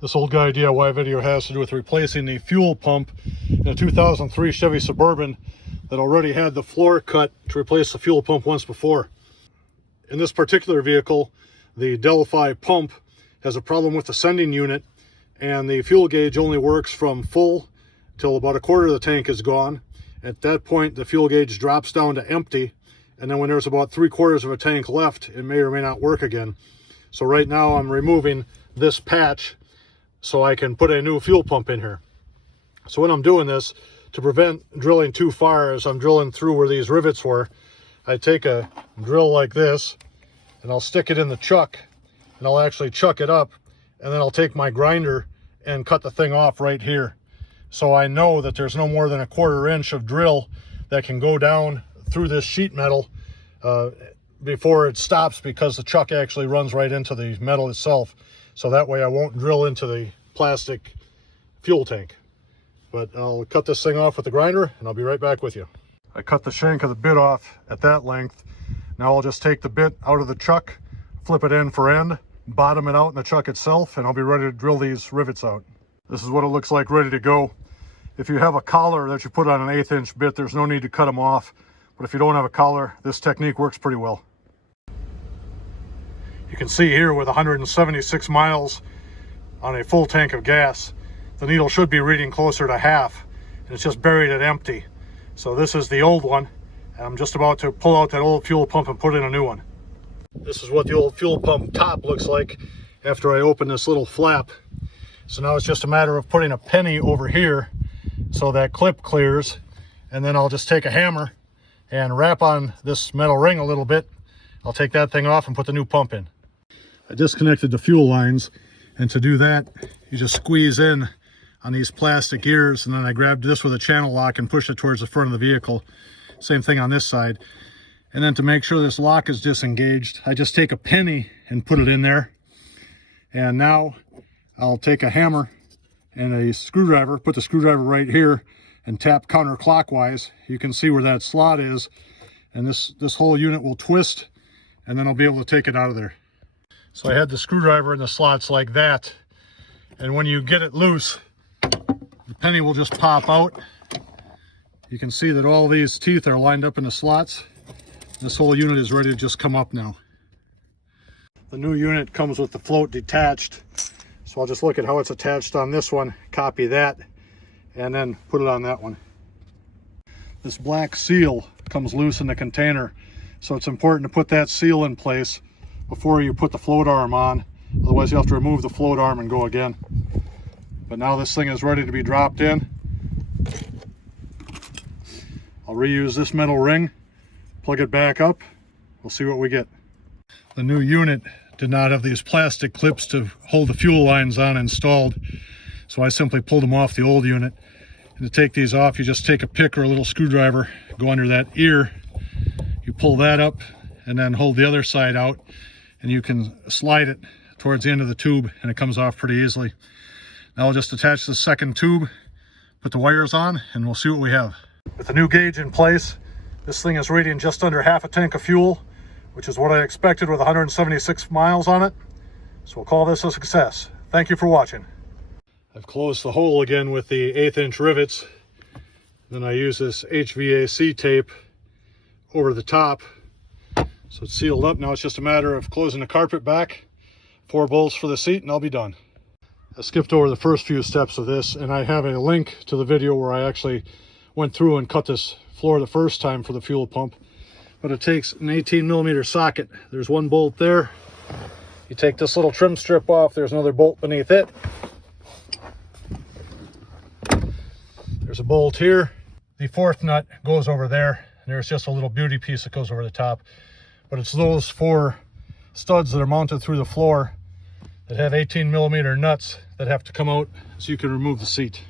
This old guy DIY video has to do with replacing the fuel pump in a 2003 Chevy Suburban that already had the floor cut to replace the fuel pump once before. In this particular vehicle, the Delphi pump has a problem with the sending unit, and the fuel gauge only works from full till about a quarter of the tank is gone. At that point, the fuel gauge drops down to empty, and then when there's about 3/4 of a tank left, it may or may not work again. So right now I'm removing this patch so I can put a new fuel pump in here. So when I'm doing this, to prevent drilling too far as I'm drilling through where these rivets were, I take a drill like this and I'll stick it in the chuck, and I'll actually chuck it up, and then I'll take my grinder and cut the thing off right here. So I know that there's no more than a 1/4 inch of drill that can go down through this sheet metal before it stops, because the chuck actually runs right into the metal itself. So that way I won't drill into the plastic fuel tank. But I'll cut this thing off with the grinder and I'll be right back with you. I cut the shank of the bit off at that length. Now I'll just take the bit out of the chuck, flip it end for end, bottom it out in the chuck itself, and I'll be ready to drill these rivets out. This is what it looks like ready to go. If you have a collar that you put on an 1/8 inch bit, there's no need to cut them off. But if you don't have a collar, this technique works pretty well. You can see here with 176 miles on a full tank of gas, the needle should be reading closer to half, and it's just buried at empty. So this is the old one, and I'm just about to pull out that old fuel pump and put in a new one. This is what the old fuel pump top looks like after I open this little flap. So now it's just a matter of putting a penny over here so that clip clears, and then I'll just take a hammer and wrap on this metal ring a little bit. I'll take that thing off and put the new pump in. I disconnected the fuel lines, and to do that, you just squeeze in on these plastic ears, and then I grabbed this with a channel lock and pushed it towards the front of the vehicle. Same thing on this side. And then to make sure this lock is disengaged, I just take a penny and put it in there. And now I'll take a hammer and a screwdriver, put the screwdriver right here, and tap counterclockwise. You can see where that slot is, and this whole unit will twist, and then I'll be able to take it out of there. So I had the screwdriver in the slots like that, and when you get it loose, the penny will just pop out. You can see that all these teeth are lined up in the slots. This whole unit is ready to just come up now. The new unit comes with the float detached, so I'll just look at how it's attached on this one, copy that, and then put it on that one. This black seal comes loose in the container, so it's important to put that seal in place before you put the float arm on. Otherwise you have to remove the float arm and go again. But now this thing is ready to be dropped in. I'll reuse this metal ring, plug it back up, we'll see what we get. The new unit did not have these plastic clips to hold the fuel lines on installed, so I simply pulled them off the old unit. And to take these off, you just take a pick or a little screwdriver, go under that ear, you pull that up, and then hold the other side out, and you can slide it towards the end of the tube, and it comes off pretty easily. Now I'll just attach the second tube, put the wires on, and we'll see what we have. With the new gauge in place, this thing is reading just under half a tank of fuel, which is what I expected with 176 miles on it. So we'll call this a success. Thank you for watching. I've closed the hole again with the 1/8 inch rivets. Then I use this HVAC tape over the top. So it's sealed up. Now it's just a matter of closing the carpet back, 4 bolts for the seat, and I'll be done. I skipped over the first few steps of this, and I have a link to the video where I actually went through and cut this floor the first time for the fuel pump. But it takes an 18mm socket. There's one bolt there. You take this little trim strip off, there's another bolt beneath it. There's a bolt here. The 4th nut goes over there. And there's just a little beauty piece that goes over the top. But it's those 4 studs that are mounted through the floor that have 18mm nuts that have to come out so you can remove the seat.